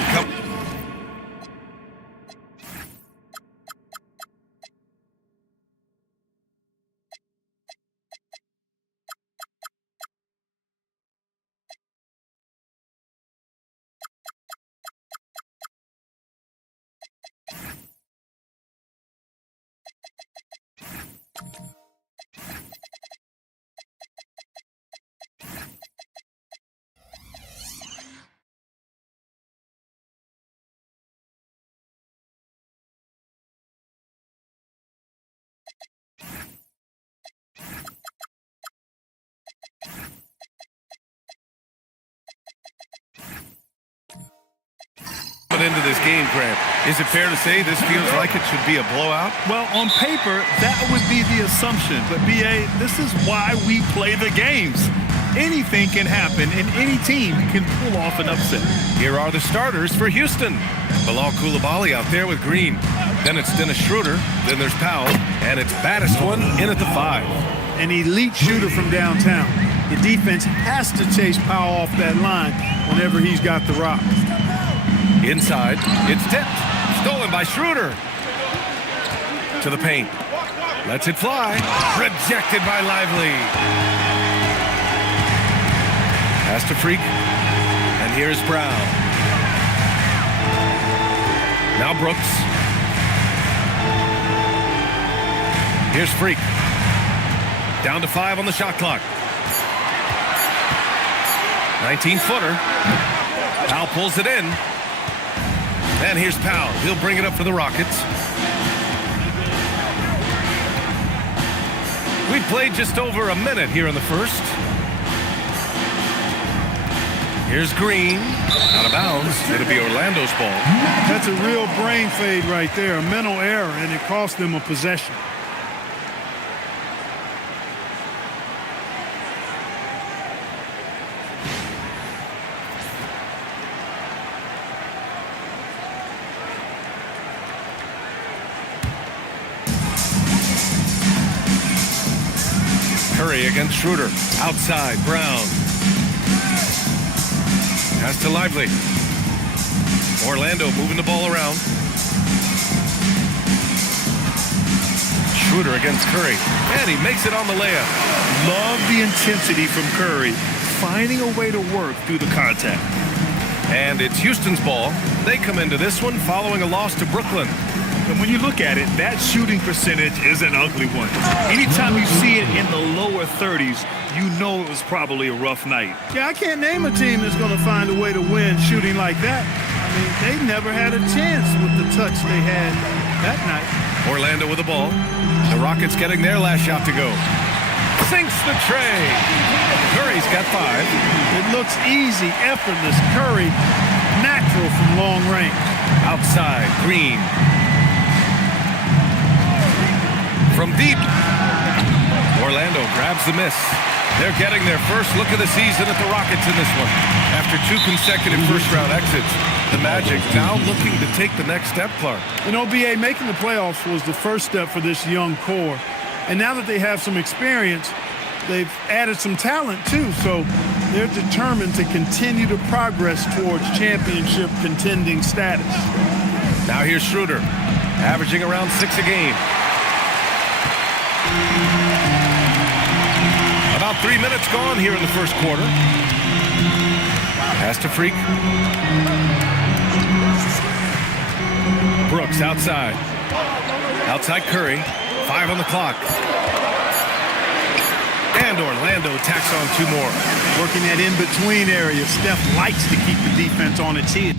And come. Into this game, Grant. Is it fair to say this feels like it should be a blowout? Well, on paper, that would be the assumption. But, B.A., this is why we play the games. Anything can happen, and any team can pull off an upset. Here are the starters for Houston. Bilal Coulibaly out there with Green. Then it's Dennis Schroeder. Then there's Powell. And it's baddest one in at the 5. An elite shooter from downtown. The defense has to chase Powell off that line whenever he's got the rock. Inside, it's tipped. Stolen by Schroeder. To the paint. Lets it fly. Rejected by Lively. Pass to Freak. And here's Brown. Now Brooks. Here's Freak. Down to 5 on the shot clock. 19-footer. Powell pulls it in. And here's Powell. He'll bring it up for the Rockets. We played just over a minute here in the first. Here's Green. Out of bounds. It'll be Orlando's ball. That's a real brain fade right there, a mental error, and it cost them a possession. Curry against Schroeder. Outside, Brown. Pass to Lively. Orlando moving the ball around. Schroeder against Curry. And he makes it on the layup. Love the intensity from Curry, finding a way to work through the contact. And it's Houston's ball. They come into this one following a loss to Brooklyn. And when you look at it, that shooting percentage is an ugly one. Anytime you see it in the lower 30s, you know it was probably a rough night. Yeah, I can't name a team that's going to find a way to win shooting like that. I mean, they never had a chance with the touch they had that night. Orlando with the ball. The Rockets getting their last shot to go. Sinks the tray. Curry's got 5. It looks easy, effortless. Curry, natural from long range. Outside, Green. From deep. Orlando grabs the miss. They're getting their first look of the season at the Rockets in this one. After 2 consecutive first-round exits, the Magic now looking to take the next step, Clark. You know, B.A., making the playoffs was the first step for this young core. And now that they have some experience, they've added some talent, too. So they're determined to continue to progress towards championship contending status. Now here's Schroeder, averaging around 6 a game. About 3 minutes gone here in the first quarter. Pass to Freak. Brooks outside. Outside Curry. 5 on the clock. And Orlando tacks on 2 more. Working that in-between area. Steph likes to keep the defense on its heels.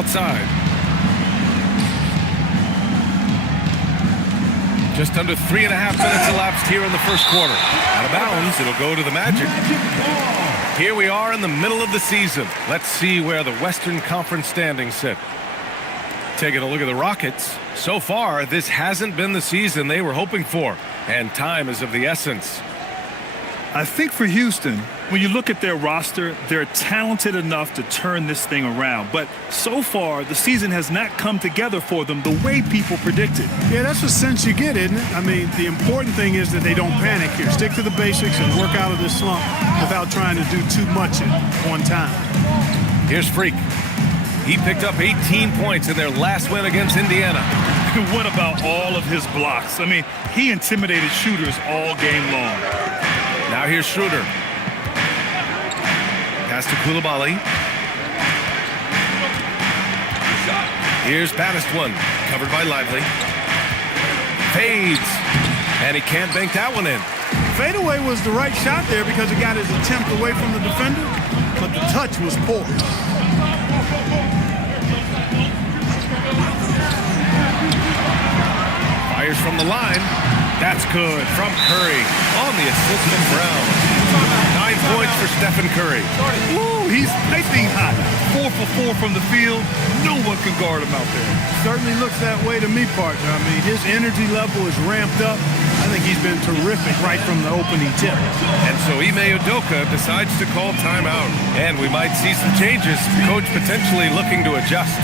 outside. Just under 3.5 minutes elapsed here in the first quarter. Out of bounds, it'll go to the Magic. Here we are in the middle of the season. Let's see where the Western Conference standings sit. Taking a look at the Rockets. So far, this hasn't been the season they were hoping for, and time is of the essence. I think for Houston, when you look at their roster, they're talented enough to turn this thing around. But so far, the season has not come together for them the way people predicted. Yeah, that's the sense you get, isn't it? I mean, the important thing is that they don't panic here. Stick to the basics and work out of this slump without trying to do too much at one time. Here's Freak. He picked up 18 points in their last win against Indiana. What about all of his blocks? I mean, he intimidated shooters all game long. Now here's Schroeder. Pass to Coulibaly. Here's Baddest one, covered by Lively. Fades, and he can't bank that one in. Fadeaway was the right shot there because it got his attempt away from the defender, but the touch was poor. Fires from the line. That's good from Curry on the assist from Brown. 9 points for Stephen Curry. Woo, he's piping hot. 4 for 4 from the field. No one can guard him out there. Certainly looks that way to me, partner. I mean, his energy level is ramped up. I think he's been terrific right from the opening tip. And so Ime Udoka decides to call timeout. And we might see some changes. Coach potentially looking to adjust.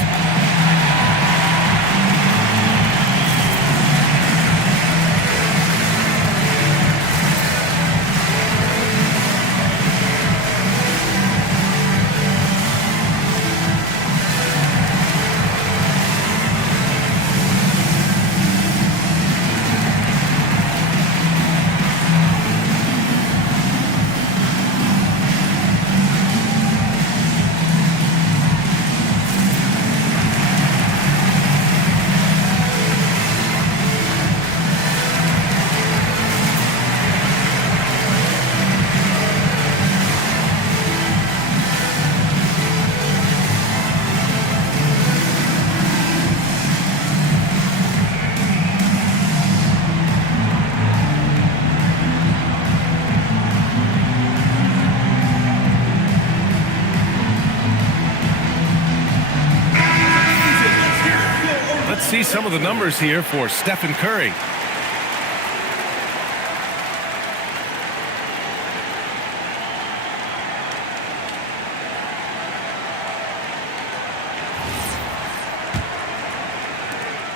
See some of the numbers here for Stephen Curry.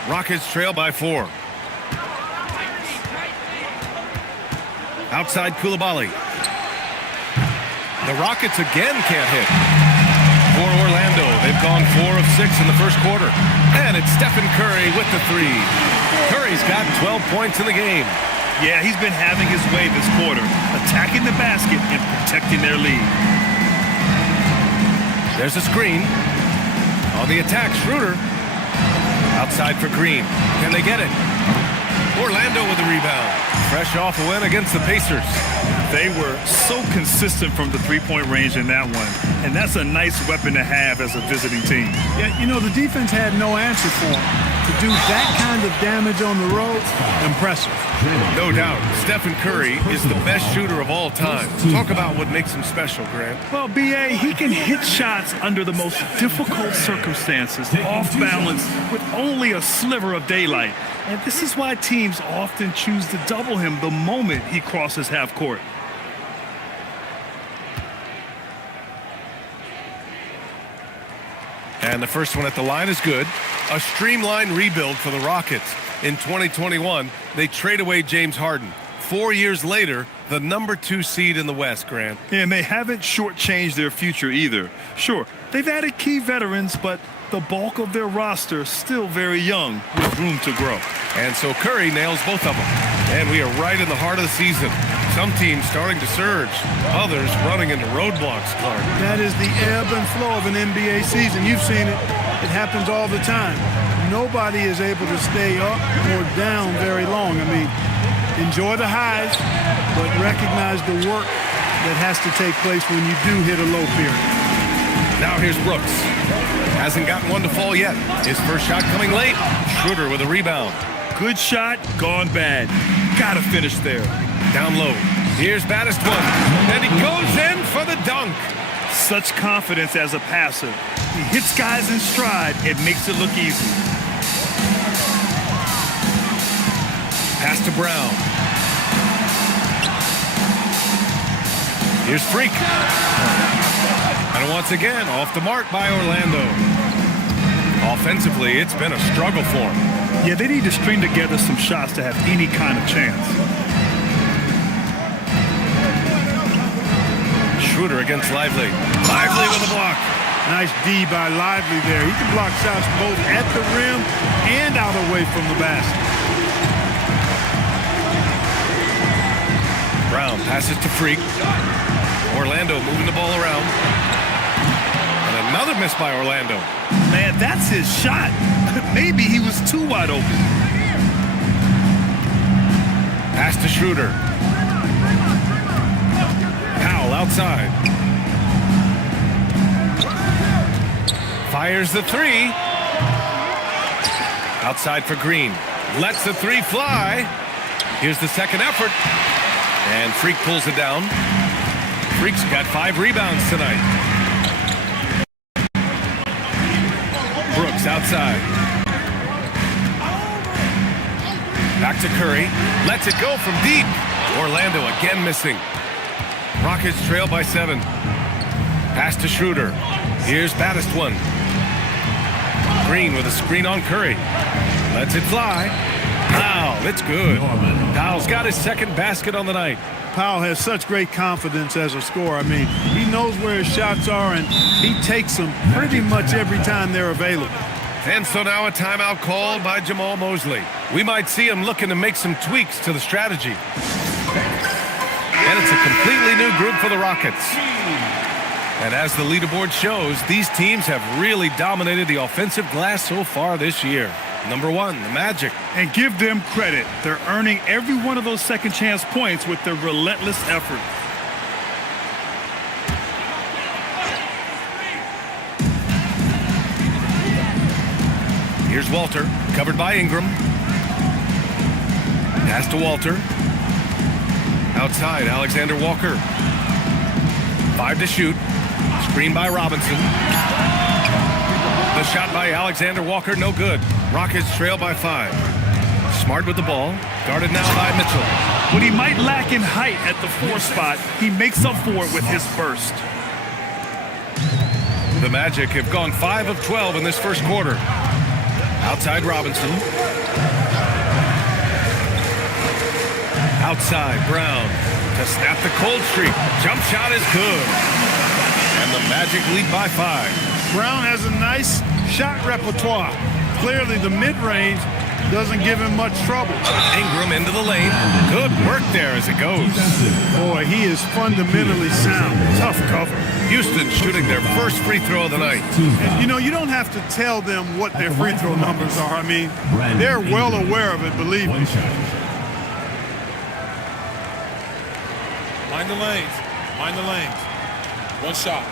Rockets trail by 4. Outside Coulibaly. The Rockets again can't hit. For Orlando, they've gone 4 of 6 in the first quarter. And it's Stephen Curry with the 3. Curry's got 12 points in the game. Yeah, he's been having his way this quarter, attacking the basket and protecting their lead. There's a screen. On the attack, Schroeder. Outside for Green. Can they get it? Orlando with the rebound. Fresh off a win against the Pacers. They were so consistent from the three-point range in that one. And that's a nice weapon to have as a visiting team. Yeah, you know, the defense had no answer for him. To do that kind of damage on the road, impressive. No doubt. Stephen Curry is the best shooter of all time. Talk about what makes him special, Grant. Well, B.A., he can hit shots under the most difficult circumstances, off balance, with only a sliver of daylight. And this is why teams often choose to double him the moment he crosses half court. And the first one at the line is good. A streamlined rebuild for the Rockets. In 2021, they trade away James Harden. 4 years later, the #2 seed in the West, Grant. And they haven't shortchanged their future either. Sure, they've added key veterans, but the bulk of their roster still very young with room to grow. And so Curry nails both of them. And we are right in the heart of the season. Some teams starting to surge, others running into roadblocks, Clark. That is the ebb and flow of an NBA season. You've seen it. It happens all the time. Nobody is able to stay up or down very long. I mean, enjoy the highs, but recognize the work that has to take place when you do hit a low period. Now here's Brooks. Hasn't gotten one to fall yet. His first shot coming late. Schroeder with a rebound. Good shot, gone bad. Gotta finish there. Down low. Here's baddest one. And he goes in for the dunk. Such confidence as a passer. He hits guys in stride and makes it look easy. Pass to Brown. Here's Freak. And once again, off the mark by Orlando. Offensively, it's been a struggle for him. Yeah, they need to string together some shots to have any kind of chance. Schroeder against Lively. Lively with a block. Nice D by Lively there. He can block shots both at the rim and out away from the basket. Brown passes to Freak. Orlando moving the ball around. And another miss by Orlando. Man, that's his shot. Maybe he was too wide open. Pass to Schroeder. Powell outside. Fires the three. Outside for Green. Lets the three fly. Here's the second effort. And Freak pulls it down. Freak's got 5 rebounds tonight. Brooks outside. Back to Curry. Lets it go from deep. Orlando again missing. Rockets trail by 7. Pass to Schroeder. Here's baddest one. Green with a screen on Curry. Lets it fly. Powell, it's good. Powell's got his second basket on the night. Powell has such great confidence as a scorer. I mean, he knows where his shots are, and he takes them pretty much every time they're available. And so now a timeout called by Jamal Mosley. We might see him looking to make some tweaks to the strategy. And it's a completely new group for the Rockets. And as the leaderboard shows, these teams have really dominated the offensive glass so far this year. Number 1, the Magic. And give them credit. They're earning every one of those second chance points with their relentless effort. Here's Walter, covered by Ingram. Pass to Walter. Outside, Alexander Walker. 5 to shoot. Screen by Robinson. The shot by Alexander Walker, no good. Rockets trail by 5. Smart with the ball. Guarded now by Mitchell. What he might lack in height at the 4 spot, he makes up for it with his burst. The Magic have gone 5 of 12 in this first quarter. Outside Robinson. Outside Brown to snap the cold streak. Jump shot is good. And the Magic lead by 5. Brown has a nice shot repertoire. Clearly the mid-range doesn't give him much trouble. Ingram into the lane. Good work there as it goes. Boy, he is fundamentally sound. Tough cover. Houston shooting their first free throw of the night. And, you know, you don't have to tell them what their free throw numbers are. I mean, they're well aware of it, believe me. Mind the lanes. Mind the lanes. One shot.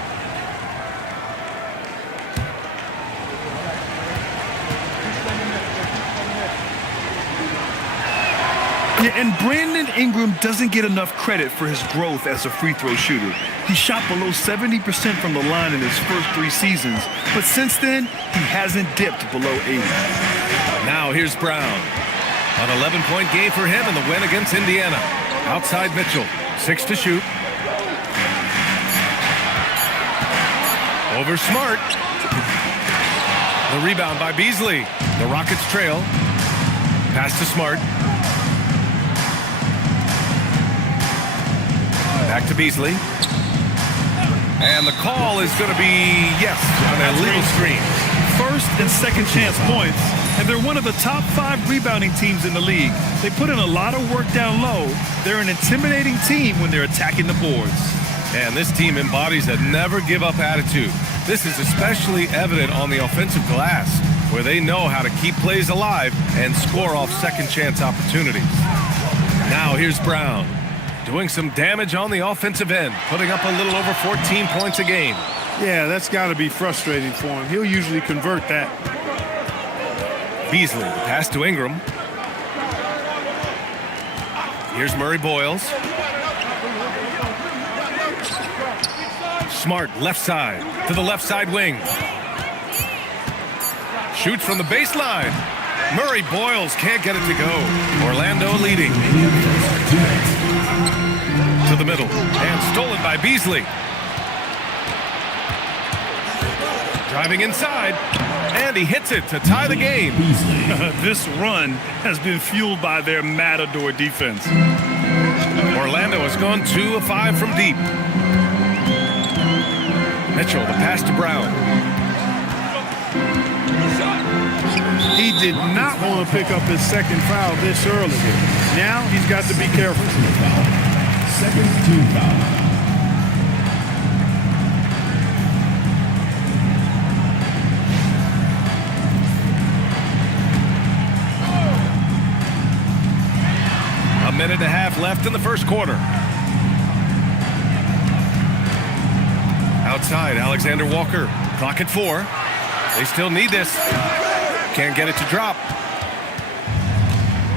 Yeah, and Brandon Ingram doesn't get enough credit for his growth as a free throw shooter. He shot below 70% from the line in his first 3 seasons, but since then, he hasn't dipped below 80. Now here's Brown. An 11-point game for him in the win against Indiana. Outside Mitchell. 6 to shoot. Over Smart. The rebound by Beasley. The Rockets trail. Pass to Smart. Back to Beasley. And the call is going to be, yes, an illegal screen. First and second chance points, and they're one of the top 5 rebounding teams in the league. They put in a lot of work down low. They're an intimidating team when they're attacking the boards. And this team embodies a never-give-up attitude. This is especially evident on the offensive glass, where they know how to keep plays alive and score off second-chance opportunities. Now here's Brown, doing some damage on the offensive end, putting up a little over 14 points a game. Yeah, that's got to be frustrating for him. He'll usually convert that. Beasley, pass to Ingram. Here's Murray Boyles. Smart, left side, to the left side wing. Shoots from the baseline. Murray Boyles can't get it to go. Orlando leading. To the middle, and stolen by Beasley. Driving inside, and he hits it to tie the game. This run has been fueled by their Matador defense. Orlando has gone 2 of 5 from deep. Mitchell, the pass to Brown. He did not want to pick up his second foul this early. Now he's got to be careful. Second team foul. A minute and a half left in the first quarter. Outside, Alexander Walker. Clock at 4. They still need this. Can't get it to drop.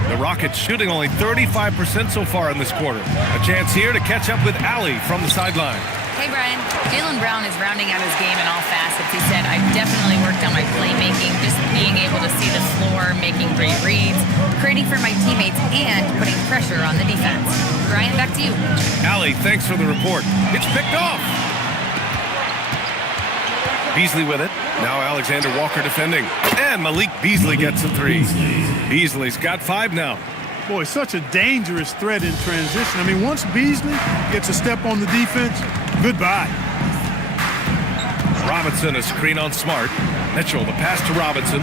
The Rockets shooting only 35% so far in this quarter. A chance here to catch up with Allie from the sideline. Hey, Brian. Jaylen Brown is rounding out his game in all facets. He said, I've definitely worked on my playmaking, just being able to see the floor, making great reads, creating for my teammates, and putting pressure on the defense. Brian, back to you. Allie, thanks for the report. It's picked off. Beasley with it. Now Alexander Walker defending. And Malik Beasley gets a 3. Beasley's got 5 now. Boy, such a dangerous threat in transition. I mean, once Beasley gets a step on the defense, goodbye. Robinson, a screen on Smart. Mitchell, the pass to Robinson.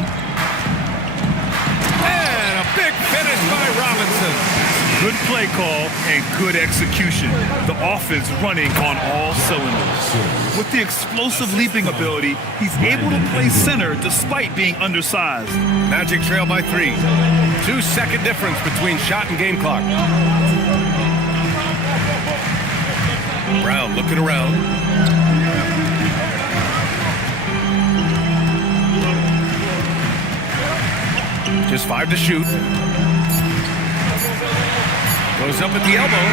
And a big finish by Robinson. Good play call and good execution. The offense running on all cylinders. With the explosive leaping ability, he's able to play center despite being undersized. Magic trail by 3. 2-second difference between shot and game clock. Brown looking around. Just 5 to shoot. Goes up at the elbow.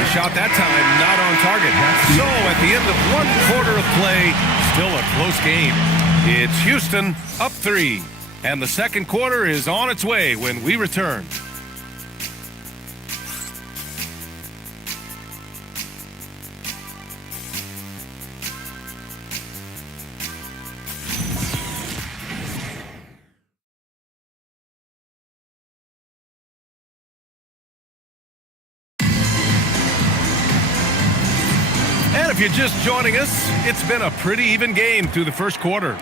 The shot that time not on target. So at the end of 1 quarter of play, still a close game. It's Houston up 3. And the second quarter is on its way when we return. And if you're just joining us, it's been a pretty even game through the first quarter.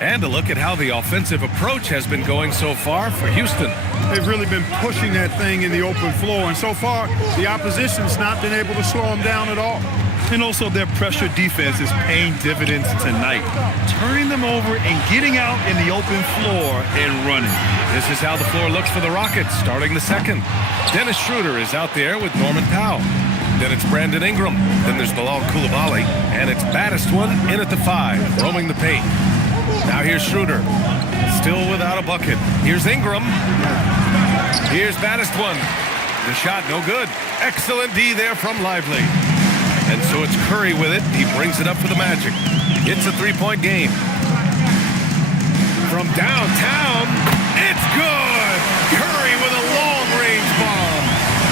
And a look at how the offensive approach has been going so far for Houston. They've really been pushing that thing in the open floor, and so far, the opposition's not been able to slow them down at all. And also their pressure defense is paying dividends tonight, turning them over and getting out in the open floor and running. This is how the floor looks for the Rockets starting the second. Dennis Schroeder is out there with Norman Powell. Then it's Brandon Ingram. Then there's Bilal Coulibaly. And it's baddest one in at the 5, roaming the paint. Now here's Schroeder. Still without a bucket. Here's Ingram. Here's baddest one. The shot no good. Excellent D there from Lively. And so it's Curry with it. He brings it up for the Magic. It's a 3-point game. From downtown, it's good! Curry with a long-range bomb.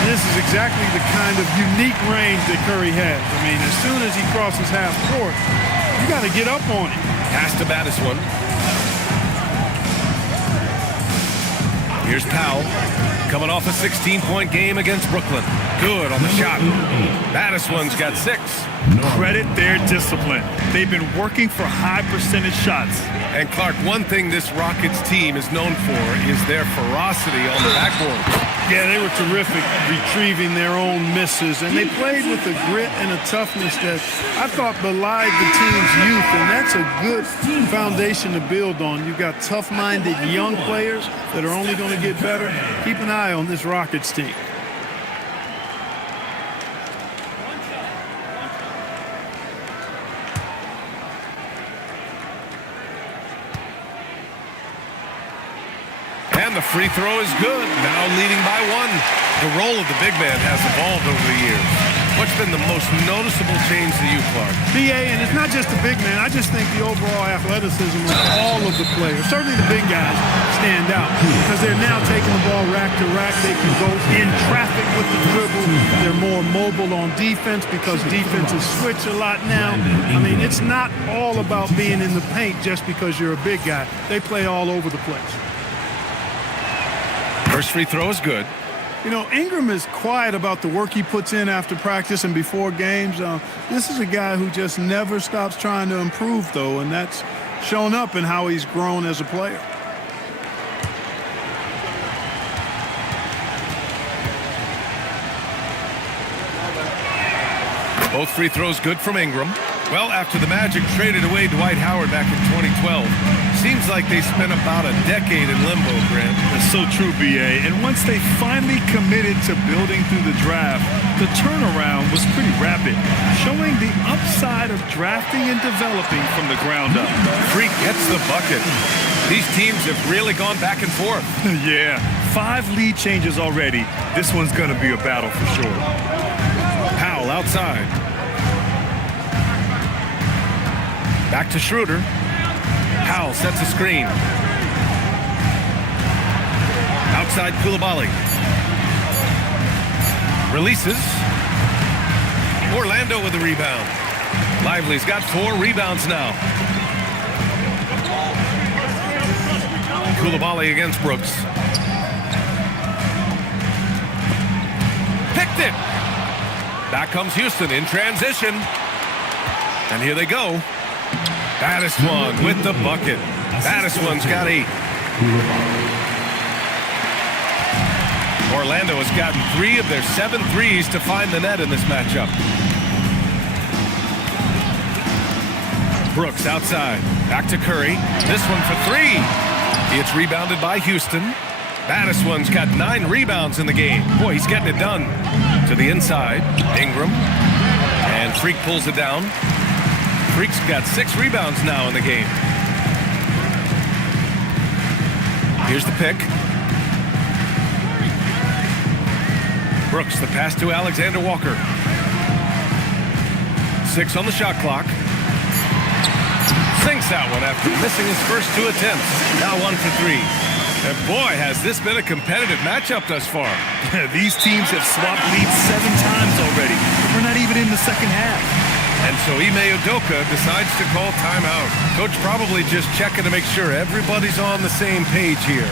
This is exactly the kind of unique range that Curry has. I mean, as soon as he crosses half court, you got to get up on him. Pass to baddest one. Here's Powell, coming off a 16-point game against Brooklyn. Good on the shot. Baddest one's got 6. Credit their discipline. They've been working for high percentage shots. And Clark, one thing this Rockets team is known for is their ferocity on the backboard. Yeah, they were terrific retrieving their own misses, and they played with a grit and a toughness that I thought belied the team's youth, and that's a good foundation to build on. You've got tough-minded young players that are only going to get better. Keep an eye on this Rockets team. And the free throw is good. Now leading by one. The role of the big man has evolved over the years. What's been the most noticeable change to you, Clark? BA, and it's not just the big man. I just think the overall athleticism of all of the players, certainly the big guys, stand out because they're now taking the ball rack to rack. They can go in traffic with the dribble. They're more mobile on defense because defenses switch a lot now. I mean, it's not all about being in the paint just because you're a big guy. They play all over the place. First free throw is good. You know, Ingram is quiet about the work he puts in after practice and before games. This is a guy who just never stops trying to improve, though, and that's shown up in how he's grown as a player. Both free throws good from Ingram. Well, after the Magic traded away Dwight Howard back in 2012, seems like they spent about a decade in limbo, Grant. That's so true, BA. And once they finally committed to building through the draft, the turnaround was pretty rapid, showing the upside of drafting and developing from the ground up. Freak gets the bucket. These teams have really gone back and forth. Yeah, 5 lead changes already. This one's going to be a battle for sure. Powell outside. Back to Schroeder. Powell sets a screen. Outside Coulibaly. Releases. Orlando with the rebound. Lively's got 4 rebounds now. Coulibaly against Brooks. Picked it. Back comes Houston in transition. And here they go. Baddest one with the bucket. Baddest one's got 8. Orlando has gotten 3 of their 7 threes to find the net in this matchup. Brooks outside. Back to Curry. This one for 3. It's rebounded by Houston. Baddest one's got 9 rebounds in the game. Boy, he's getting it done. To the inside. Ingram. And Freak pulls it down. Freak's got 6 rebounds now in the game. Here's the pick. Brooks, the pass to Alexander Walker. 6 on the shot clock. Sinks that one after missing his first 2 attempts. Now 1 for 3. And boy, has this been a competitive matchup thus far. These teams have swapped leads 7 times already. We're not even in the second half. And so Ime Udoka decides to call timeout. Coach probably just checking to make sure everybody's on the same page here.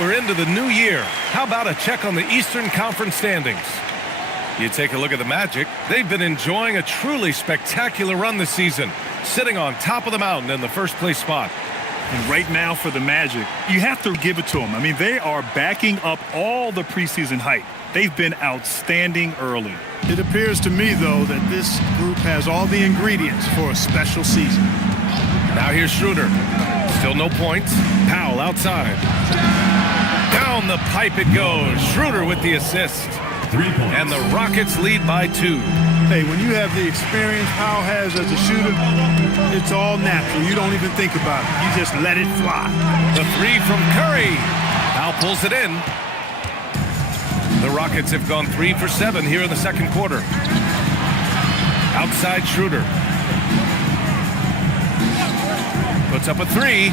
We're into the new year. How about a check on the Eastern Conference standings? You take a look at the Magic. They've been enjoying a truly spectacular run this season, sitting on top of the mountain in the first place spot. And right now for the Magic, you have to give it to them. I mean, they are backing up all the preseason hype. They've been outstanding early. It appears to me, though, that this group has all the ingredients for a special season. Now here's Schroeder. Still no points. Powell outside. Down the pipe it goes. Schroeder with the assist. 3 points. And the Rockets lead by 2. Hey, when you have the experience Powell has as a shooter, it's all natural. You don't even think about it. You just let it fly. The 3 from Curry. Powell pulls it in. The Rockets have gone 3 for 7 here in the second quarter. Outside Schroeder. Puts up a 3.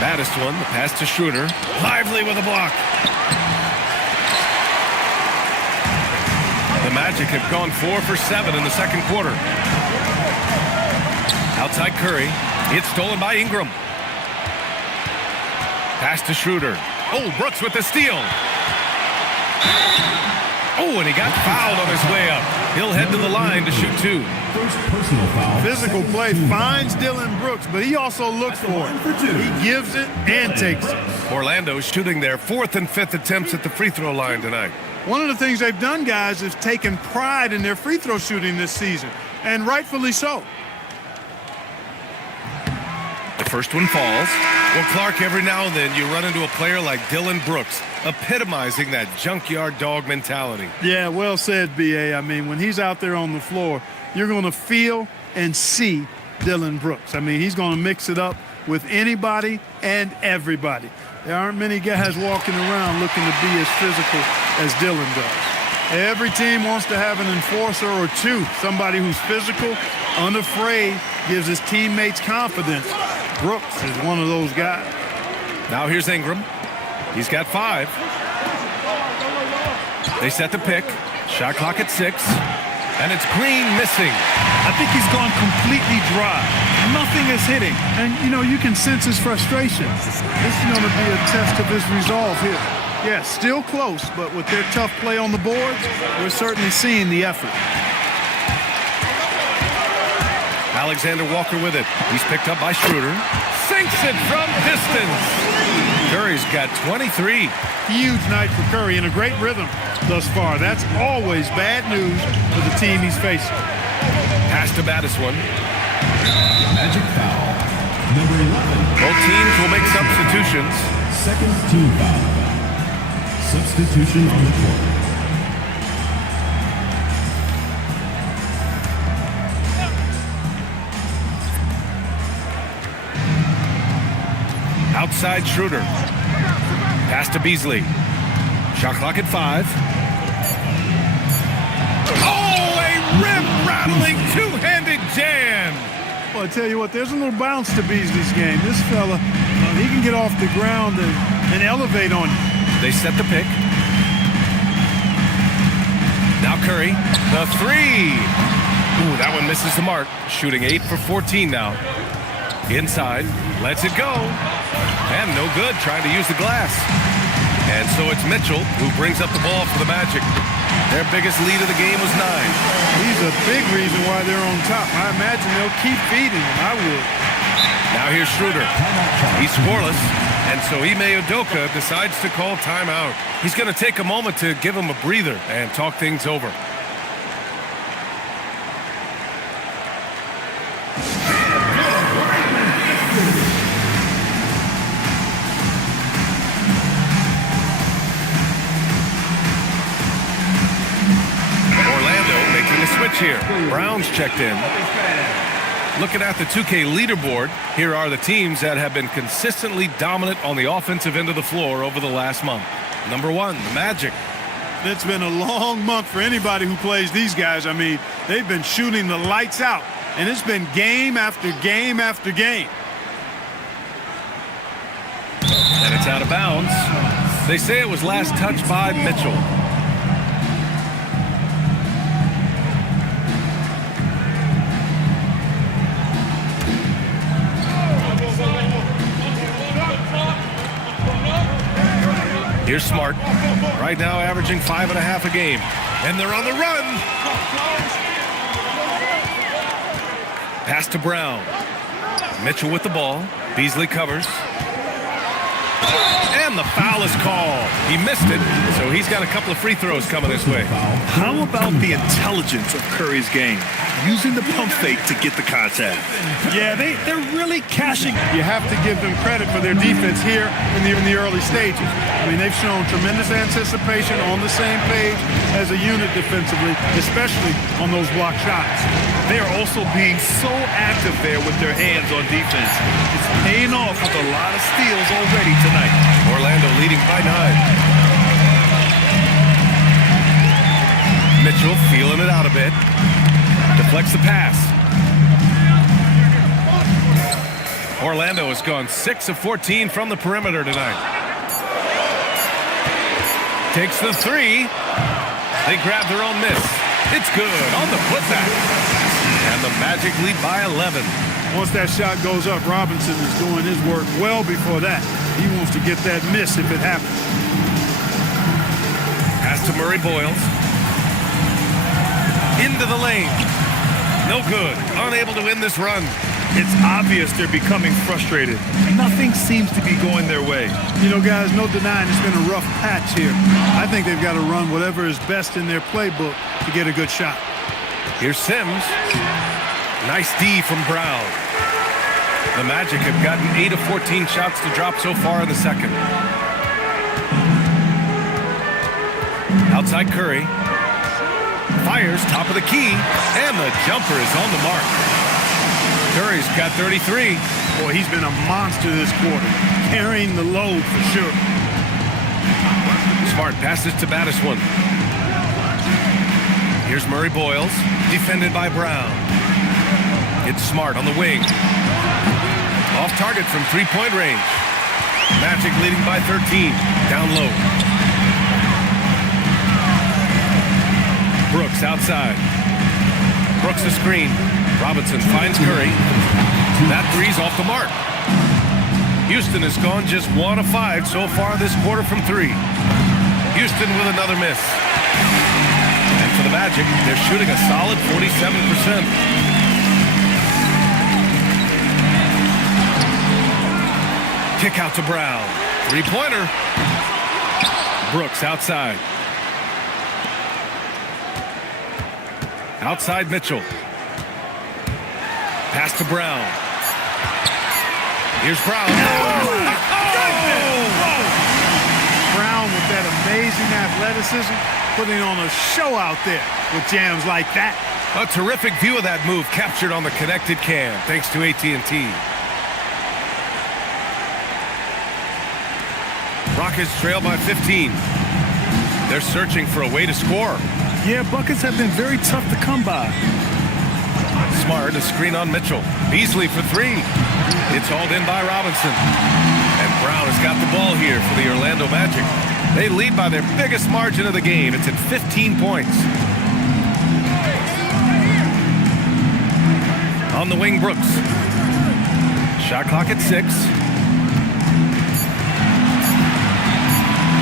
Baddest one, the pass to Schroeder. Lively with a block. The Magic have gone 4 for 7 in the second quarter. Outside Curry. It's stolen by Ingram. Pass to Schroeder. Oh, Brooks with the steal. Oh, and he got fouled on his way up. He'll head to the line to shoot 2. First personal foul. Physical play finds Dylan Brooks, but he also looks for it. He gives it and takes it. Orlando shooting their 4th and 5th attempts at the free throw line tonight. One of the things they've done, guys, is taken pride in their free throw shooting this season, and rightfully so. The first one falls. Well, Clark, every now and then you run into a player like Dillon Brooks, epitomizing that junkyard dog mentality. Yeah, well said, B.A. I mean, when he's out there on the floor, you're going to feel and see Dillon Brooks. I mean, he's going to mix it up with anybody and everybody. There aren't many guys walking around looking to be as physical as Dillon does. Every team wants to have an enforcer or two, somebody who's physical, unafraid, gives his teammates confidence. Brooks is one of those guys. Now here's Ingram. He's got 5. They set the pick. Shot clock at 6. And it's Green missing. I think he's gone completely dry. Nothing is hitting. And, you know, you can sense his frustration. This is going to be a test of his resolve here. Yeah, still close, but with their tough play on the boards, we're certainly seeing the effort. Alexander Walker with it. He's picked up by Schroeder. Sinks it from distance. Curry's got 23. Huge night for Curry and a great rhythm thus far. That's always bad news for the team he's facing. Pass to Battis one. Magic foul. Number 11. Both teams will make substitutions. Second team foul. Substitution on the court. Outside Schroeder. Pass to Beasley. Shot clock at 5. Oh, a rim-rattling two-handed jam. Well, I tell you what, there's a little bounce to Beasley's game. This fella, he can get off the ground and elevate on you. They set the pick. Now Curry, the 3. Ooh, that one misses the mark. Shooting 8 for 14 now. Inside, lets it go. And no good, trying to use the glass. And so it's Mitchell who brings up the ball for the Magic. Their biggest lead of the game was 9. He's a big reason why they're on top. I imagine they'll keep feeding him. I would. Now here's Schroeder. He's scoreless, and so Ime Udoka decides to call timeout. He's going to take a moment to give him a breather and talk things over. Orlando making a switch here. Brown's checked in. Looking at the 2K leaderboard, here are the teams that have been consistently dominant on the offensive end of the floor over the last month. Number 1, the Magic. It's been a long month for anybody who plays these guys. I mean, they've been shooting the lights out, and it's been game after game after game. And it's out of bounds. They say it was last touched by Mitchell. Here's Smart, right now averaging 5.5 a game. And they're on the run. Pass to Brown. Mitchell with the ball. Beasley covers. And the foul is called. He missed it, so he's got a couple of free throws coming his way. How about the intelligence of Curry's game? Using the pump fake to get the contact. Yeah, they're really cashing. You have to give them credit for their defense here in the early stages. I mean, they've shown tremendous anticipation, on the same page as a unit defensively, especially on those block shots. They are also being so active there with their hands on defense. It's paying off with a lot of steals already tonight. Orlando leading by 9. Mitchell feeling it out a bit. Deflects the pass. Orlando has gone 6 of 14 from the perimeter tonight. Takes the 3. They grab their own miss. It's good on the putback. And the Magic lead by 11. Once that shot goes up, Robinson is doing his work well before that. He wants to get that miss if it happens. Pass to Murray Boyles. Into the lane. No good. Unable to win this run. It's obvious they're becoming frustrated. Nothing seems to be going their way. You know, guys, no denying it's been a rough patch here. I think they've got to run whatever is best in their playbook to get a good shot. Here's Sims. Nice D from Brown. The Magic have gotten 8 of 14 shots to drop so far in the second. Outside Curry. Fires top of the key, and the jumper is on the mark. Curry's got 33. Boy, he's been a monster this quarter, carrying the load for sure. Smart passes to Battiswan. Here's Murray Boyles, defended by Brown. It's Smart on the wing. Off target from three-point range. Magic leading by 13. Down low. Brooks outside. Brooks the screen. Robinson finds Curry. That three's off the mark. Houston has gone just 1 of 5 so far this quarter from 3. Houston with another miss. And for the Magic, they're shooting a solid 47%. Kick out to Brown. Three-pointer. Brooks outside. Outside Mitchell. Pass to Brown. Here's Brown. Brown with that amazing athleticism, putting on a show out there with jams like that. A terrific view of that move captured on the connected cam, thanks to AT&T. Rockets trail by 15. They're searching for a way to score. Yeah, buckets have been very tough to come by. Smart, a screen on Mitchell. Beasley for 3. It's hauled in by Robinson. And Brown has got the ball here for the Orlando Magic. They lead by their biggest margin of the game. It's at 15 points. On the wing, Brooks. Shot clock at 6.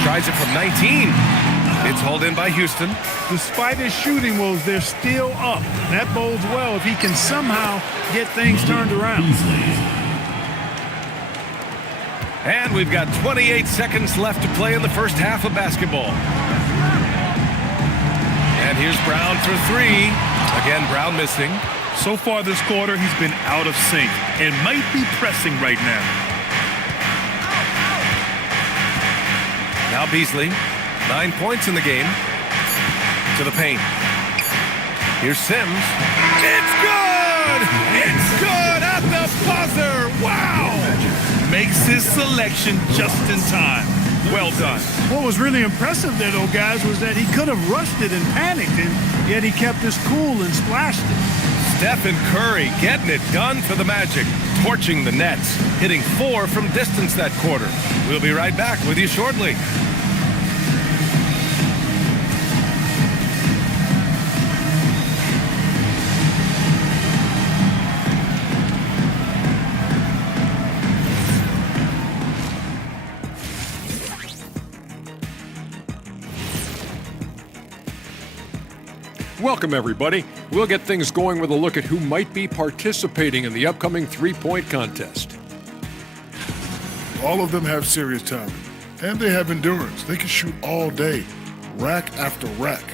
Tries it from 19. It's hauled in by Houston. Despite his shooting woes, they're still up. That bodes well if he can somehow get things turned around. And we've got 28 seconds left to play in the first half of basketball. And here's Brown for 3. Again, Brown missing. So far this quarter, he's been out of sync and might be pressing right now. Now Beasley, 9 points in the game. To the paint. Here's Sims. It's good! It's good at the buzzer! Wow! Makes his selection just in time. Well done. What was really impressive there, though, guys, was that he could have rushed it and panicked, and yet he kept his cool and splashed it. Stephen Curry getting it done for the Magic, torching the Nets, hitting 4 from distance that quarter. We'll be right back with you shortly. Welcome, everybody. We'll get things going with a look at who might be participating in the upcoming three-point contest. All of them have serious talent, and they have endurance. They can shoot all day, rack after rack.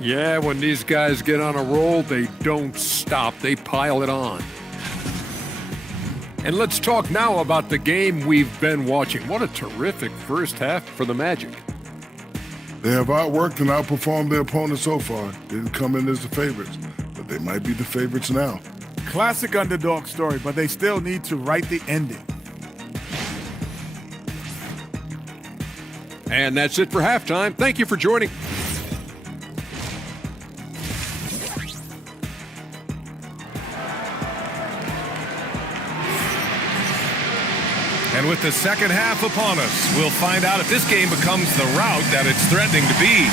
Yeah, when these guys get on a roll, they don't stop. They pile it on. And let's talk now about the game we've been watching. What a terrific first half for the Magic. They have outworked and outperformed their opponents so far. Didn't come in as the favorites, but they might be the favorites now. Classic underdog story, but they still need to write the ending. And that's it for halftime. Thank you for joining. And with the second half upon us, we'll find out if this game becomes the rout that it's threatening to be.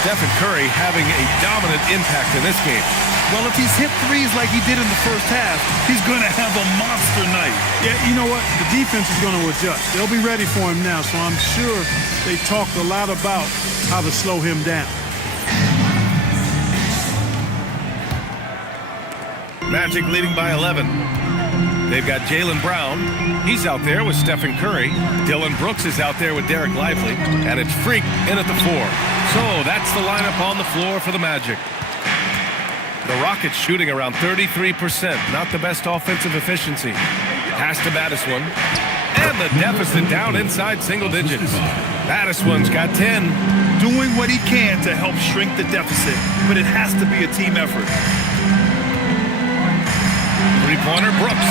Stephen Curry having a dominant impact in this game. Well, if he's hit threes like he did in the first half, he's going to have a monster night. Yeah, you know what? The defense is going to adjust. They'll be ready for him now, so I'm sure they talked a lot about how to slow him down. Magic leading by 11. They've got Jaylen Brown. He's out there with Stephen Curry. Dylan Brooks is out there with Derek Lively. And it's Freak in at the 4. So that's the lineup on the floor for the Magic. The Rockets shooting around 33%. Not the best offensive efficiency. Pass to Battiswan. And the deficit down inside single digits. Battiswan's got 10. Doing what he can to help shrink the deficit, but it has to be a team effort. Three-pointer Brooks.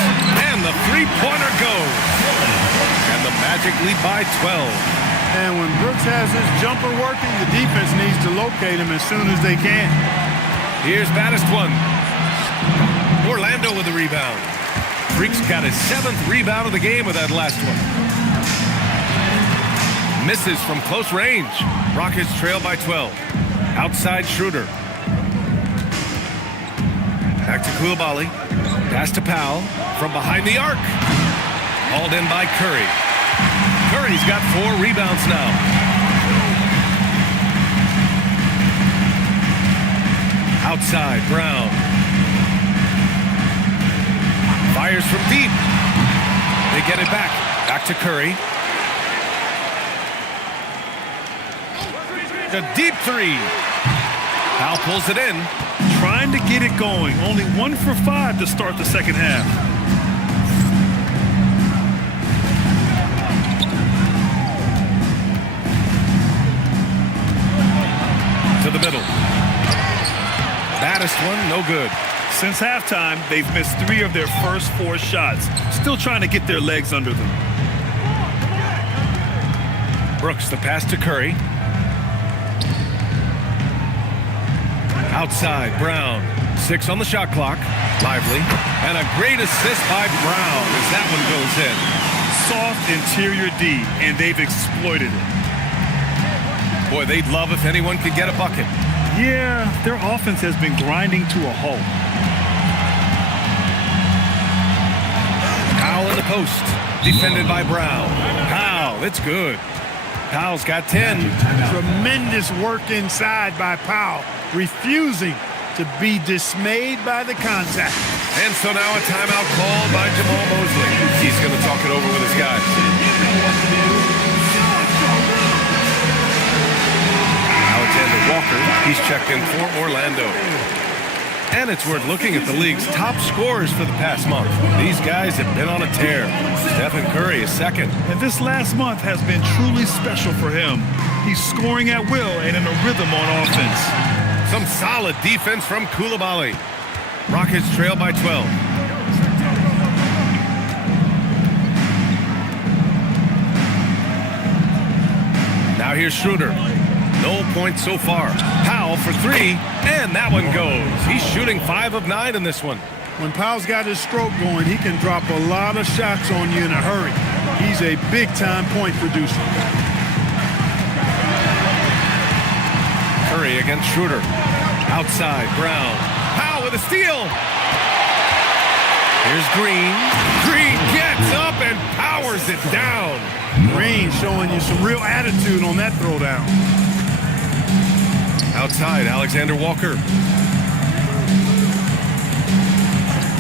And the three-pointer goes. And the Magic lead by 12. And when Brooks has his jumper working, the defense needs to locate him as soon as they can. Here's Battiswan. Orlando with the rebound. Freak's got his 7th rebound of the game with that last one. Misses from close range. Rockets trail by 12. Outside Schroeder. Back to Coulibaly. Pass to Powell from behind the arc. Hauled in by Curry. Curry's got 4 rebounds now. Outside, Brown. Fires from deep. They get it back. Back to Curry. The deep 3. Powell pulls it in. Trying to get it going. Only 1 for 5 to start the second half. To the middle. Battiswan, no good. Since halftime, they've missed 3 of their first 4 shots. Still trying to get their legs under them. Brooks, the pass to Curry. Outside, Brown. 6 on the shot clock. Lively. And a great assist by Brown as that one goes in. Soft interior D, and they've exploited it. Boy, they'd love if anyone could get a bucket. Yeah, their offense has been grinding to a halt. Powell in the post. Defended by Brown. Powell, it's good. Powell's got 10. Tremendous work inside by Powell, refusing to be dismayed by the contact. And so now a timeout called by Jamal Mosley. He's going to talk it over with his guys. Alexander Walker, he's checked in for Orlando. And it's worth looking at the league's top scorers for the past month. These guys have been on a tear. Stephen Curry is second. And this last month has been truly special for him. He's scoring at will and in a rhythm on offense. Some solid defense from Coulibaly. Rockets trail by 12. Now here's Schroeder. No points so far. Powell for 3, and that one goes. He's shooting 5 of 9 in this one. When Powell's got his stroke going, he can drop a lot of shots on you in a hurry. He's a big-time point producer. Curry against Schroeder. Outside, Brown. Powell with a steal. Here's Green. Green gets up and powers it down. Green showing you some real attitude on that throwdown. Outside, Alexander Walker.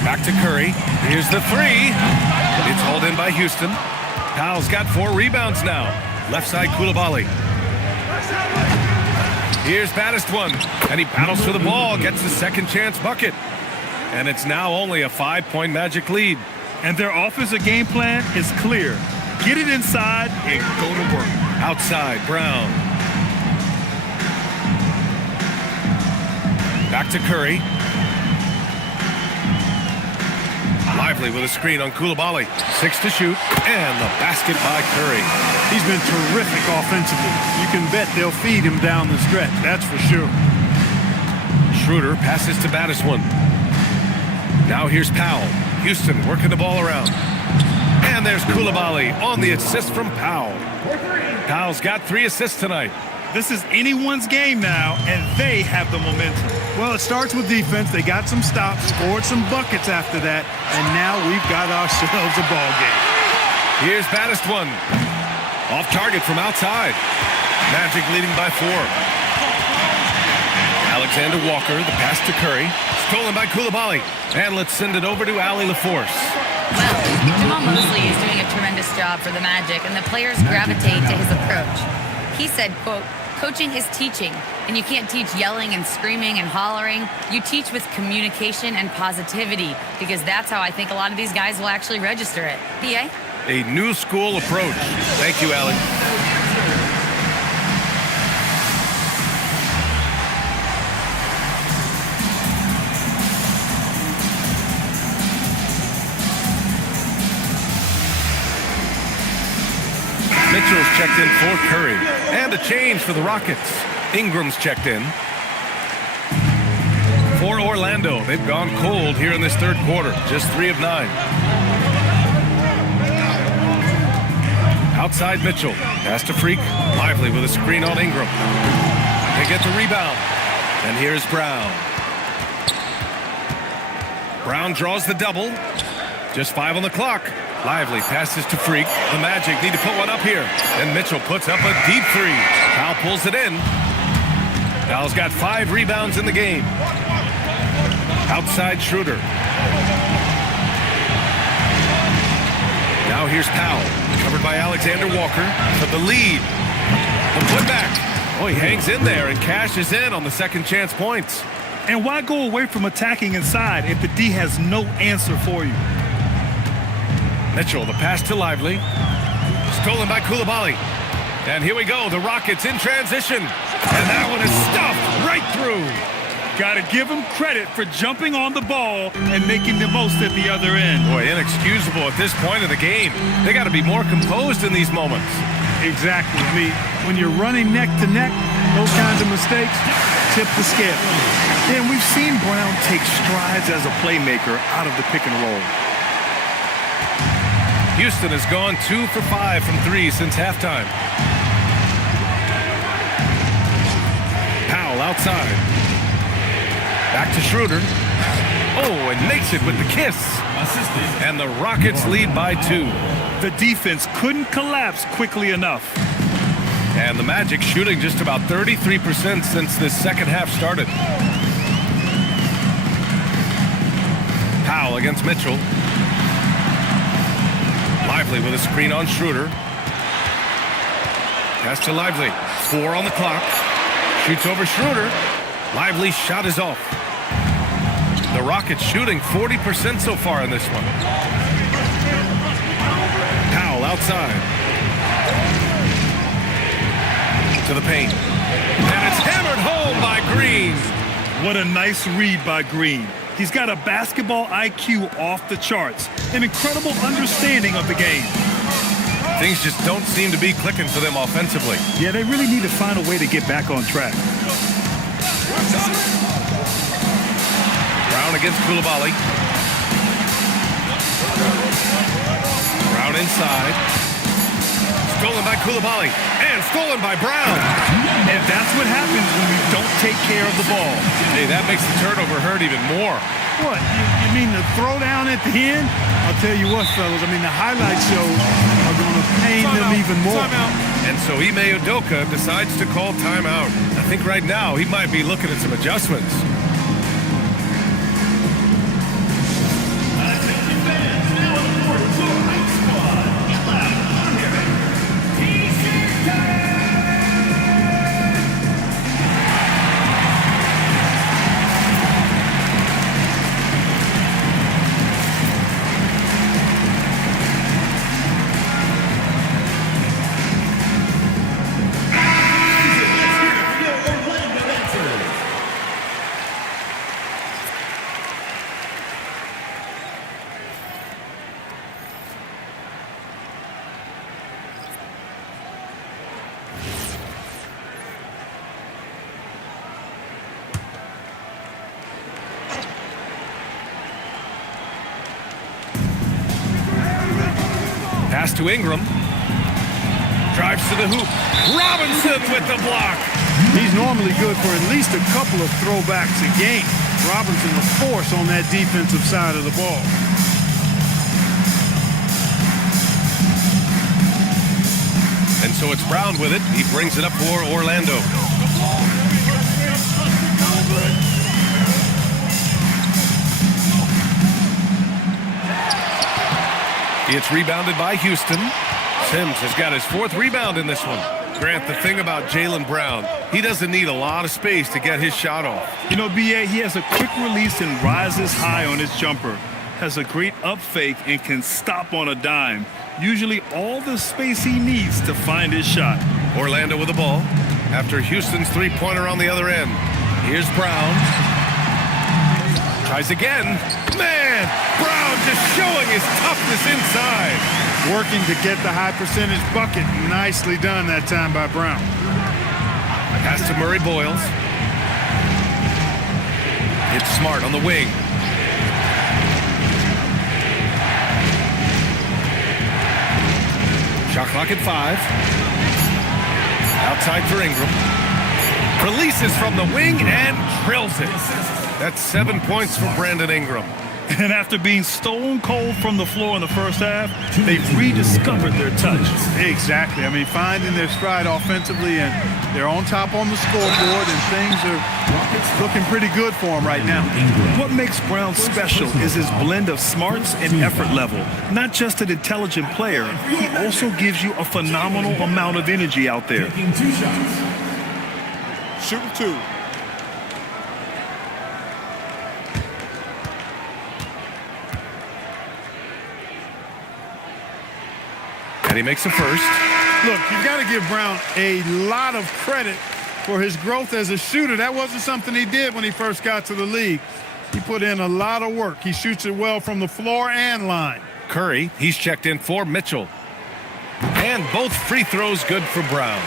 Back to Curry. Here's the 3. It's hauled in by Houston. Powell's got 4 rebounds now. Left side, Coulibaly. Here's Battiswan. And he battles for the ball, gets the second chance bucket. And it's now only a 5-point Magic lead. And their offensive game plan is clear. Get it inside and go to work. Outside, Brown. Back to Curry. Lively with a screen on Coulibaly. 6 to shoot, and the basket by Curry. He's been terrific offensively. You can bet they'll feed him down the stretch, that's for sure. Schroeder passes to Battiswan. Now here's Powell. Houston working the ball around. And there's Coulibaly on the assist from Powell. Powell's got 3 assists tonight. This is anyone's game now, and they have the momentum. Well, it starts with defense. They got some stops, scored some buckets after that, and now we've got ourselves a ball game. Here's Battiswan. Off target from outside. Magic leading by 4. Alexander Walker, the pass to Curry. Stolen by Coulibaly. And let's send it over to Allie LaForce. Well, Jamal Mosley is doing a tremendous job for the Magic, and the players gravitate to his approach. He said, quote, "Coaching is teaching, and you can't teach yelling and screaming and hollering. You teach with communication and positivity, because that's how I think a lot of these guys will actually register it." PA? A new school approach. Thank you, Allie. Mitchell's checked in for Curry. And a change for the Rockets. Ingram's checked in. For Orlando, they've gone cold here in this third quarter. Just 3 of 9. Outside Mitchell. Pass to Freak. Lively with a screen on Ingram. They get the rebound. And here's Brown. Brown draws the double. Just 5 on the clock. Lively passes to Freak. The Magic need to put one up here. And Mitchell puts up a deep three. Powell pulls it in. Powell's got 5 rebounds in the game. Outside Schroeder. Now here's Powell. Covered by Alexander Walker. For the lead. The putback. Oh, he hangs in there and cashes in on the second chance points. And why go away from attacking inside if the D has no answer for you? Mitchell, the pass to Lively. Stolen by Coulibaly. And here we go, the Rockets in transition. And that one is stuffed right through. Got to give him credit for jumping on the ball and making the most at the other end. Boy, inexcusable at this point of the game. They got to be more composed in these moments. Exactly. I mean, when you're running neck to neck, those kinds of mistakes tip the scale. And we've seen Brown take strides as a playmaker out of the pick and roll. Houston has gone 2 for 5 from 3 since halftime. Powell outside. Back to Schroeder. Oh, and makes it with the kiss. And the Rockets lead by 2. The defense couldn't collapse quickly enough. And the Magic shooting just about 33% since this second half started. Powell against Mitchell. Lively with a screen on Schroeder. Pass to Lively. 4 on the clock. Shoots over Schroeder. Lively's shot is off. The Rockets shooting 40% so far in this one. Powell outside. To the paint. And it's hammered home by Green. What a nice read by Green. He's got a basketball IQ off the charts, an incredible understanding of the game. Things just don't seem to be clicking for them offensively. Yeah, they really need to find a way to get back on track. Brown against Coulibaly. Brown inside. Stolen by Coulibaly. And stolen by Brown. And that's what happens when you don't take care of the ball. Hey, that makes the turnover hurt even more. What? You mean the throwdown at the end? I'll tell you what, fellas. I mean, the highlight shows are going to pain them even more. And so Ime Udoka decides to call timeout. I think right now he might be looking at some adjustments. Pass to Ingram. Drives to the hoop. Robinson with the block. He's normally good for at least a couple of throwbacks a game. Robinson, the force on that defensive side of the ball. And so it's Brown with it. He brings it up for Orlando. It's rebounded by Houston. Sims has got his 4th rebound in this one. Grant, the thing about Jaylen Brown, he doesn't need a lot of space to get his shot off. You know, B.A., he has a quick release and rises high on his jumper. Has a great up fake and can stop on a dime. Usually all the space he needs to find his shot. Orlando with the ball after Houston's three-pointer on the other end. Here's Brown. Tries again. Man, Brown just showing his toughness inside. Working to get the high percentage bucket. Nicely done that time by Brown. Pass to Murray Boyles. It's Smart on the wing. Shot clock at 5. Outside for Ingram. Releases from the wing and drills it. That's 7 points for Brandon Ingram. And after being stone cold from the floor in the first half, they've rediscovered their touch. Exactly. I mean, finding their stride offensively, and they're on top on the scoreboard, and things are looking pretty good for them right now. What makes Brown special is his blend of smarts and effort level. Not just an intelligent player, he also gives you a phenomenal amount of energy out there. Taking 2 shots. Shooting 2. And he makes a first. Look, you've got to give Brown a lot of credit for his growth as a shooter. That wasn't something he did when he first got to the league. He put in a lot of work. He shoots it well from the floor and line. Curry, he's checked in for Mitchell. And both free throws good for Brown.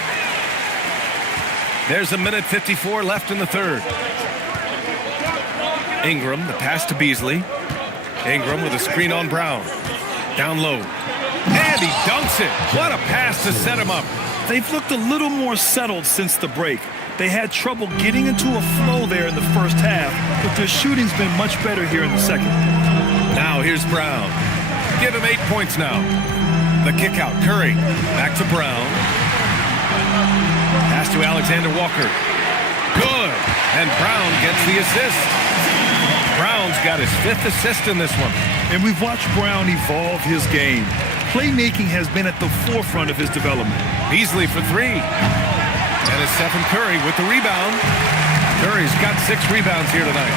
There's 1:54 left in the third. Ingram, the pass to Beasley. Ingram with a screen on Brown. Down low. And he dunks it. What a pass to set him up. They've looked a little more settled since the break. They had trouble getting into a flow there in the first half, but their shooting's been much better here in the second. Now here's Brown. Give him 8 points now. The kick out. Curry. Back to Brown. Pass to Alexander Walker. Good. And Brown gets the assist. Brown's got his 5th assist in this one. And we've watched Brown evolve his game. Playmaking has been at the forefront of his development. Beasley for 3. And it's Stephen Curry with the rebound. Curry's got 6 rebounds here tonight.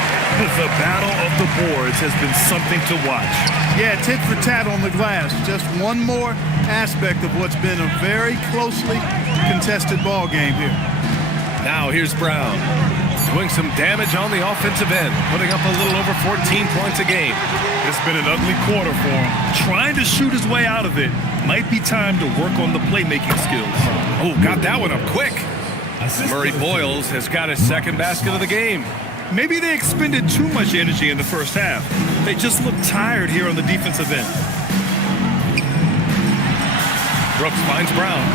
The battle of the boards has been something to watch. Yeah, tit for tat on the glass. Just one more aspect of what's been a very closely contested ball game here. Now here's Brown. Doing some damage on the offensive end, putting up a little over 14 points a game. It's been an ugly quarter for him. Trying to shoot his way out of it. Might be time to work on the playmaking skills. Oh, got that one up quick. Murray Boyles has got his 2nd basket of the game. Maybe they expended too much energy in the first half. They just look tired here on the defensive end. Brooks finds Brown.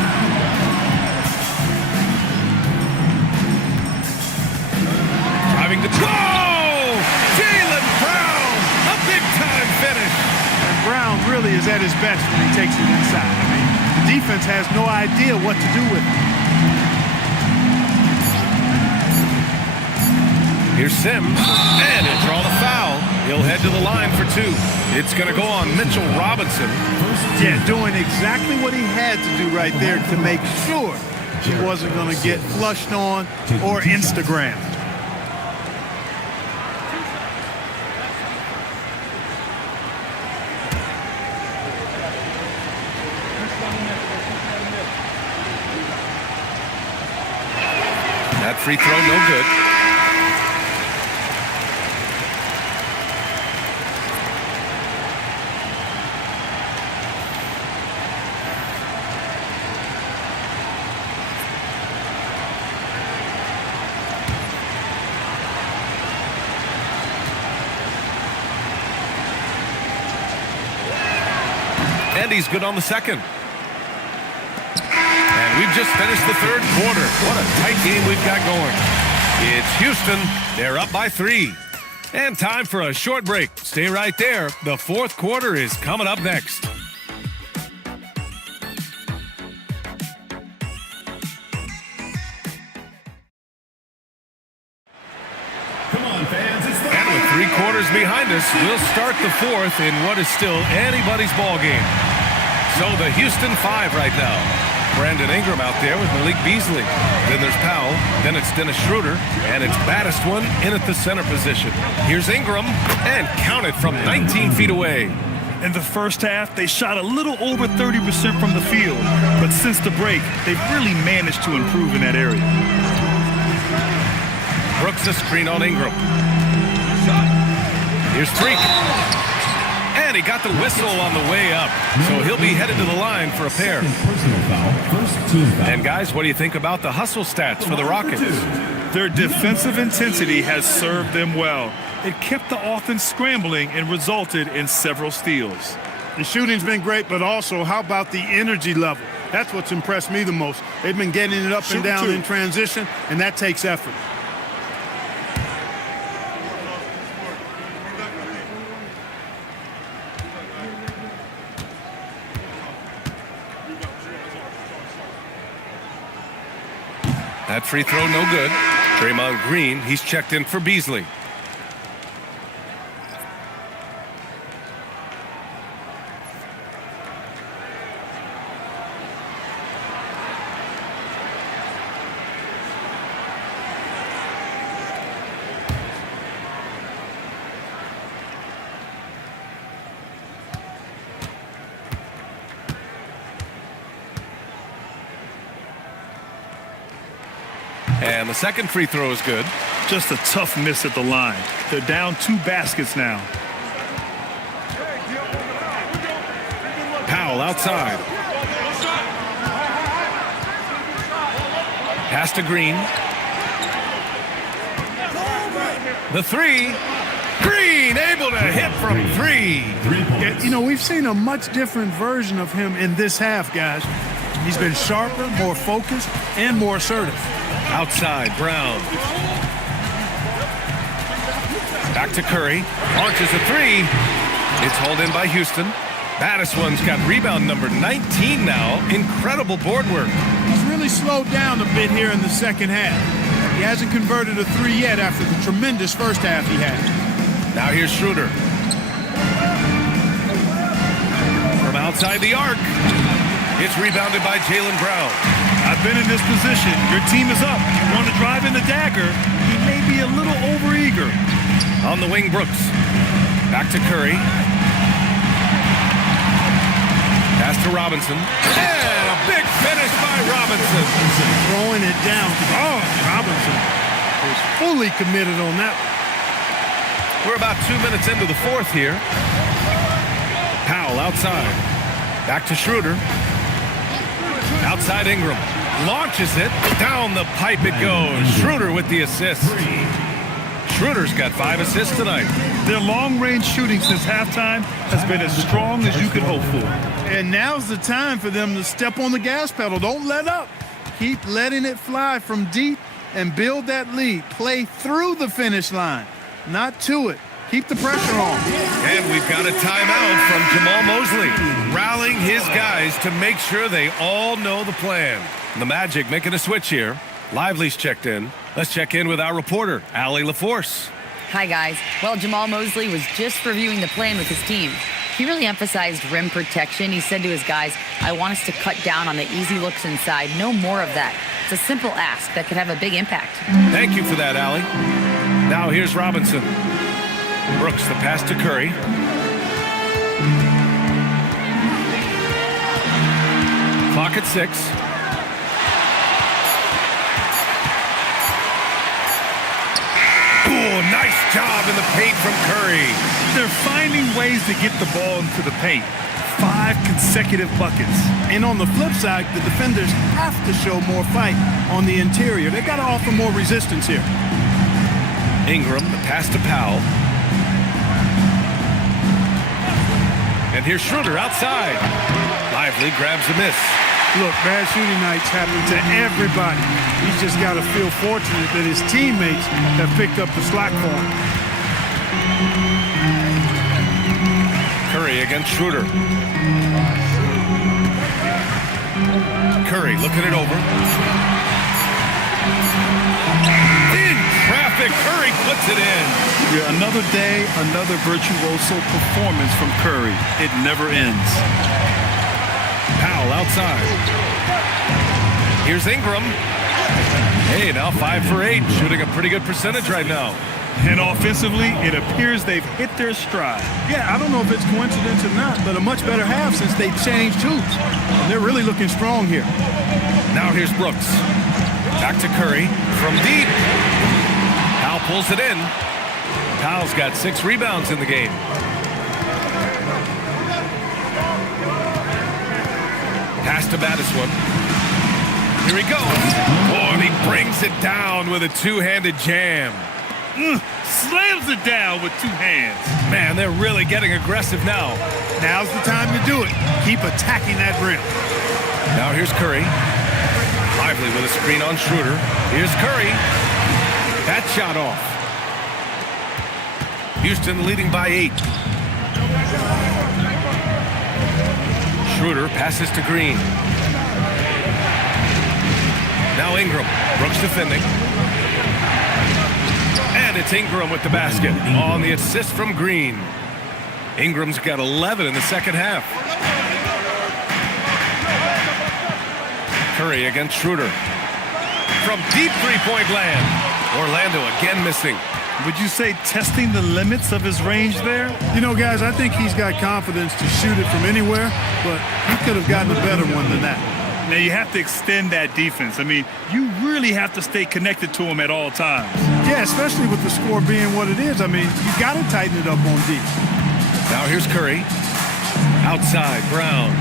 Driving to Jaylen Brown, a big-time finish. And Brown really is at his best when he takes it inside. I mean, the defense has no idea what to do with it. Here's Sims, and he'll draw the foul. He'll head to the line for 2. It's going to go on Mitchell Robinson. Yeah, doing exactly what he had to do right there to make sure he wasn't going to get flushed on or Instagrammed. That free throw, no good. And he's good on the second. And we've just finished the third quarter. What a tight game we've got going. It's Houston. They're up by 3. And time for a short break. Stay right there. The 4th quarter is coming up next. Come on, fans. It's the And with 3 quarters behind us, we'll start the 4th in what is still anybody's ball game. So the Houston 5 right now. Brandon Ingram out there with Malik Beasley. Then there's Powell. Then it's Dennis Schroeder. And it's baddest one in at the center position. Here's Ingram. And counted from 19 feet away. In the first half, they shot a little over 30% from the field. But since the break, they've really managed to improve in that area. Brooks a screen on Ingram. Here's Freak. And he got the whistle on the way up. So he'll be headed to the line for a pair. personal foul. First team foul. And guys, what do you think about the hustle stats for the Rockets? Their defensive intensity has served them well. It kept the offense scrambling and resulted in several steals. The shooting's been great, but also how about the energy level? That's what's impressed me the most. They've been getting it up and down in transition, and that takes effort. That free throw no good. Draymond Green, he's checked in for Beasley. And the second free throw is good. Just a tough miss at the line. They're down 2 baskets now. Powell outside. Pass to Green. The 3. Green able to hit from 3. Yeah, you know, we've seen a much different version of him in this half, guys. He's been sharper, more focused, and more assertive. Outside, Brown. Back to Curry. Launches a 3. It's hauled in by Houston. Baddest one's got rebound number 19 now. Incredible board work. He's really slowed down a bit here in the second half. He hasn't converted a 3 yet after the tremendous first half he had. Now here's Schroeder. From outside the arc. It's rebounded by Jaylen Brown. I've been in this position. Your team is up. You want to drive in the dagger. He may be a little overeager. On the wing, Brooks. Back to Curry. Pass to Robinson. And a big finish by Robinson. Throwing it down. Oh, Robinson is fully committed on that. We're about 2 minutes into the 4th here. Powell outside. Back to Schroeder. Outside Ingram. Launches it. Down the pipe it goes. Schroeder with the assist. Schroeder's got 5 assists tonight. Their long-range shooting since halftime has been as strong as you could hope for. And now's the time for them to step on the gas pedal. Don't let up. Keep letting it fly from deep and build that lead. Play through the finish line, not to it. Keep the pressure on. And we've got a timeout from Jamal Mosley, rallying his guys to make sure they all know the plan. The Magic making a switch here. Lively's checked in. Let's check in with our reporter, Allie LaForce. Hi, guys. Well, Jamal Mosley was just reviewing the plan with his team. He really emphasized rim protection. He said to his guys, I want us to cut down on the easy looks inside. No more of that. It's a simple ask that could have a big impact. Thank you for that, Allie. Now here's Robinson. Brooks, the pass to Curry. Clock at 6. Ooh, nice job in the paint from Curry. They're finding ways to get the ball into the paint. 5 consecutive buckets. And on the flip side, the defenders have to show more fight on the interior. They got to offer more resistance here. Ingram, the pass to Powell. And here's Schroeder outside. Lively grabs the miss. Look, bad shooting nights happen to everybody. He's just got to feel fortunate that his teammates have picked up the slack for him. Curry against Schroeder. Curry looking it over. In traffic, Curry puts it in. Yeah, another day, another virtuoso performance from Curry. It never ends. Powell outside. Here's Ingram. Hey, now 5 for 8, shooting a pretty good percentage right now. And offensively, it appears they've hit their stride. Yeah, I don't know if it's coincidence or not, but a much better half since they changed hoops. They're really looking strong here. Now here's Brooks. Back to Curry from deep. Powell pulls it in. Powell's got 6 rebounds in the game. Pass to Battiswood. Here he goes. Oh, and he brings it down with a two-handed jam. Slams it down with 2 hands. Man, they're really getting aggressive now. Now's the time to do it. Keep attacking that rim. Now here's Curry. Lively with a screen on Schroeder. Here's Curry. That shot off. Houston leading by 8. Schroeder passes to Green. Now Ingram. Brooks defending. And it's Ingram with the basket on the assist from Green. Ingram's got 11 in the second half. Curry against Schroeder. From deep three-point land. Orlando again missing. Would you say testing the limits of his range there? You know, guys, I think he's got confidence to shoot it from anywhere, but he could have gotten a better one than that. Now, you have to extend that defense. I mean, you really have to stay connected to him at all times. Yeah, especially with the score being what it is. I mean, you got to tighten it up on D. Now here's Curry. Outside, Brown.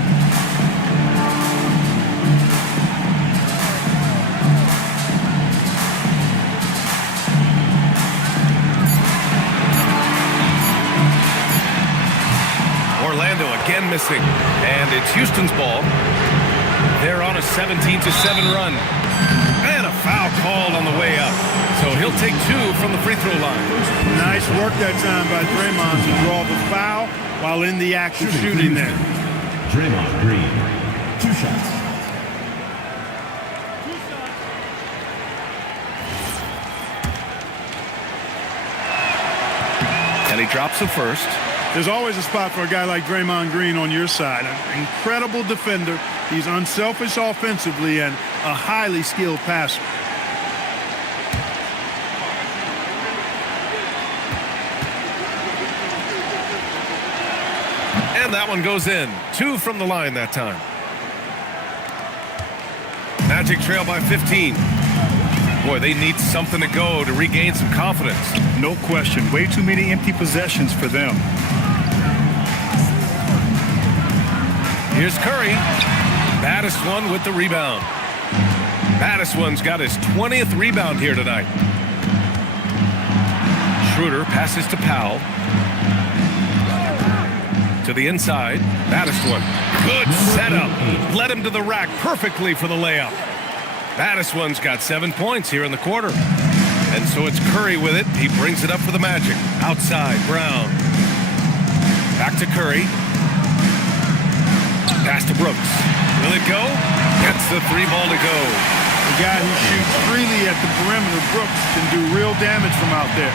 Orlando again missing. And it's Houston's ball. They're on a 17-7 run. And a foul called on the way up. So he'll take 2 from the free throw line. Nice work that time by Draymond to draw the foul while in the act of shooting there. Draymond Green, 2 shots. And he drops the first. There's always a spot for a guy like Draymond Green on your side. An incredible defender. He's unselfish offensively and a highly skilled passer. And that one goes in. 2 from the line that time. Magic trail by 15. Boy, they need something to go to regain some confidence. No question. Way too many empty possessions for them. Here's Curry. Battiswood with the rebound. Battiswood's got his 20th rebound here tonight. Schroeder passes to Powell. To the inside. Battiswood. Good setup. Led him to the rack perfectly for the layup. Battiswood's got 7 points here in the quarter. And so it's Curry with it. He brings it up for the Magic. Outside, Brown. Back to Curry. Pass to Brooks. Will it go? Gets the 3 ball to go. The guy who shoots freely at the perimeter, Brooks, can do real damage from out there.